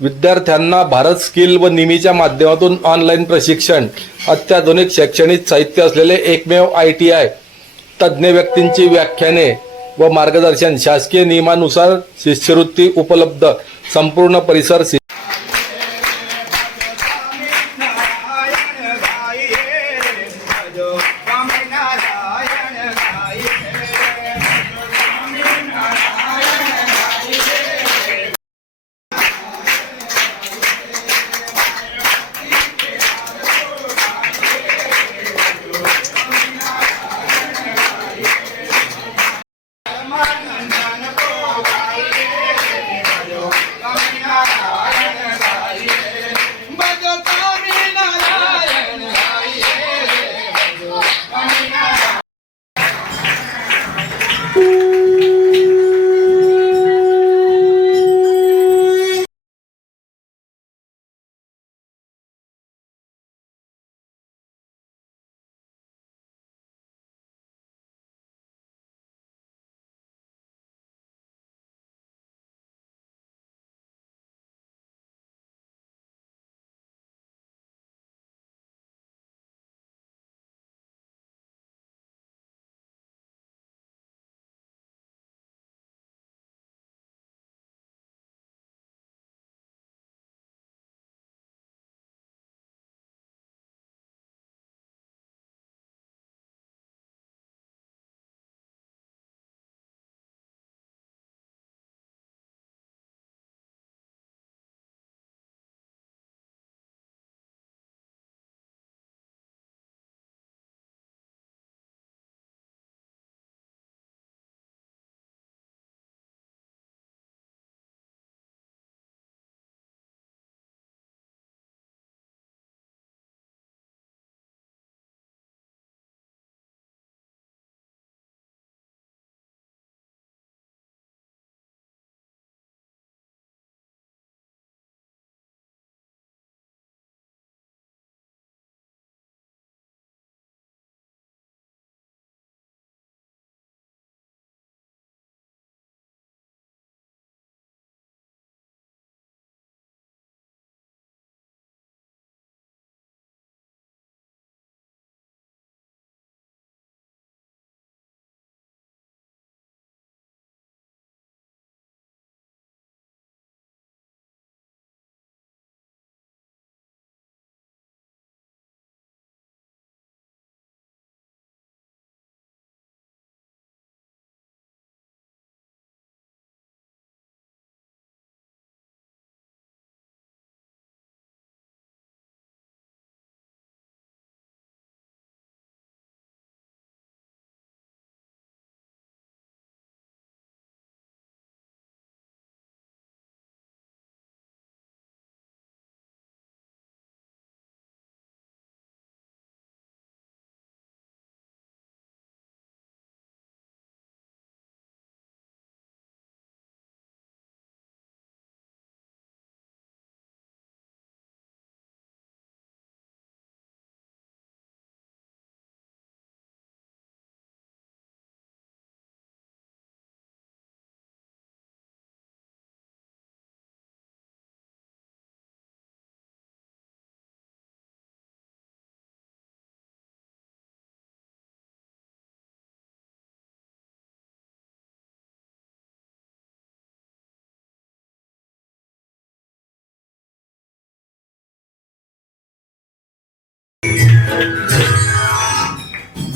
विद्यार्थ्यांना भारत स्किल व निमीच्या माध्यमातून ऑनलाईन प्रशिक्षण अत्याधुनिक शैक्षणिक साहित्य असलेले एकमेव आय टी आय तज्ज्ञ व्यक्तींची व्याख्याने व मार्गदर्शन शासकीय नियमानुसार शिष्यवृत्ती उपलब्ध संपूर्ण परिसर mighty and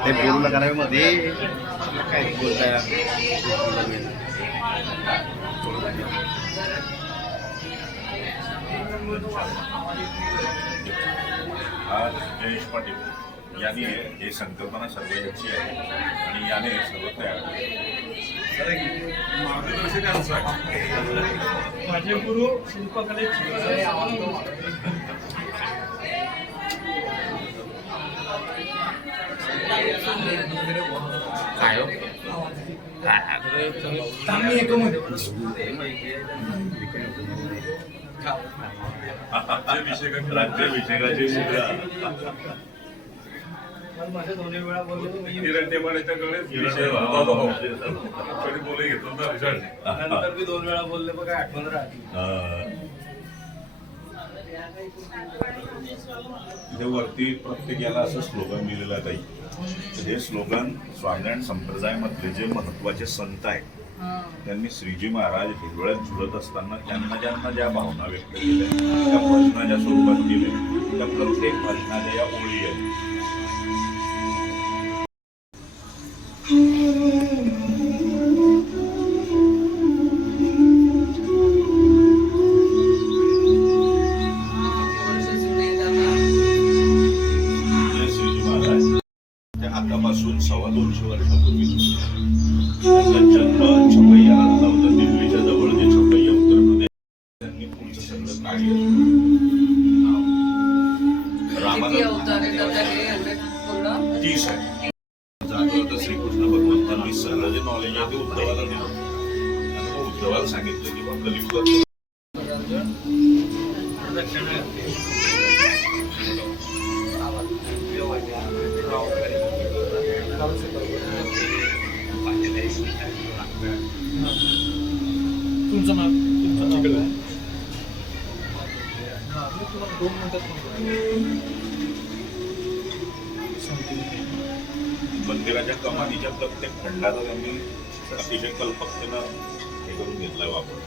ते बोलू नका मध्ये काय बोलताय आज जयेश पाटील यांनी हे संकल्पना सर्व याची आहे आणि याने सर्व तयार केलं. माझे गुरु शिल्पकलेचे राज्याभिषेकाची मुद्रा माझ्या दोन्ही वेळा बोलले घेतो नंतर मी दोन वेळा बोलले बघा आठवण राहते इथे वरती प्रत्येक याला असं स्लोगन दिलेलं आहे ताई. हे स्लोगन स्वामीनारायण संप्रदायामधले जे महत्त्वाचे संत आहेत त्यांनी श्रीजी महाराज हिरवळ्यात झुलत असताना त्यांना ज्यांना ज्या भावना व्यक्त केल्या त्या भजनाच्या स्वरूपात केल्या. त्या प्रत्येक भजनाच्या या तुमचं नाव तुमचं नाव? हा, तुम्हाला दोन मिनिटात. मंदिराच्या कमानीच्या प्रत्येक खंडाचा त्यांनी अतिशय कल्पकतेनं हे करून घेतलाय वापर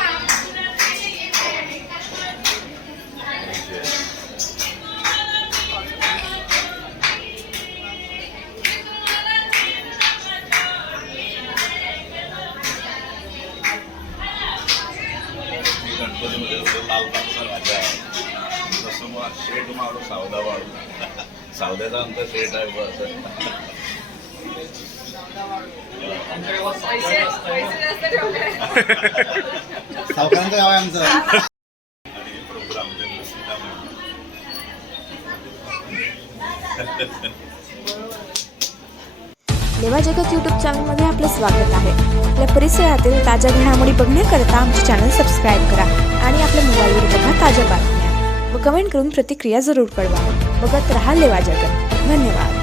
आहे तसं मारू सावदा वाळू सावद्याचा आमचा शेट आहे बस पैसे पैसे जास्त सावकारांचं गाव आहे आमचं आणि प्रोग्राम लेवा जगत यूट्यूब चॅनलमध्ये आपलं स्वागत आहे. आपल्या परिसरातील ताज्या घडामोडी बघण्याकरता आमचे चॅनल सबस्क्राईब करा आणि आपल्या मोबाईलवर बघा ताज्या बातम्या. व कमेंट करून प्रतिक्रिया जरूर कळवा. बघत रहा लेवा जगत. धन्यवाद.